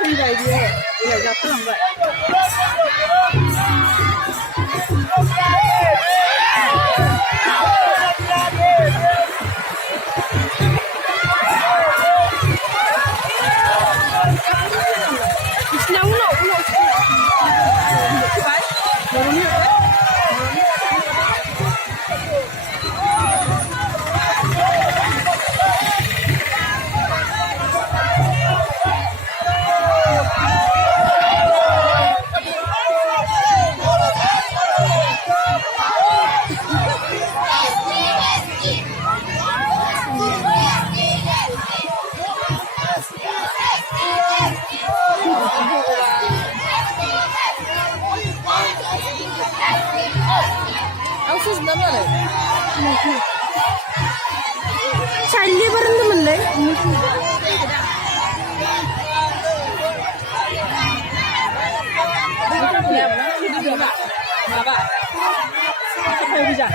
फैबाय बियो जाखालांबाय बिसिना उनाव फैबाय बर'नि चाइल्ड लेबर होनदोंमोनलै माबा bisa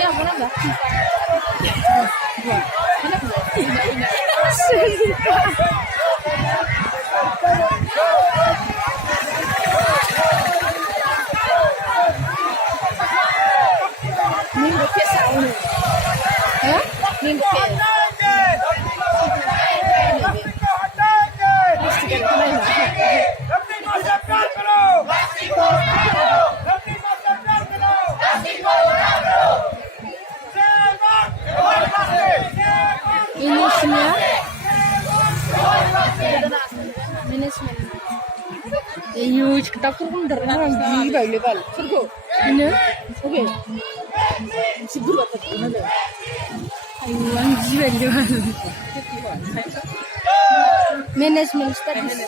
ya apa nambah minggu ke sauni hah minggu ke Indonesia management huge ketakut pun orang gila level surgo ini oke sibuk apa tuh mana ayuan gila level management studies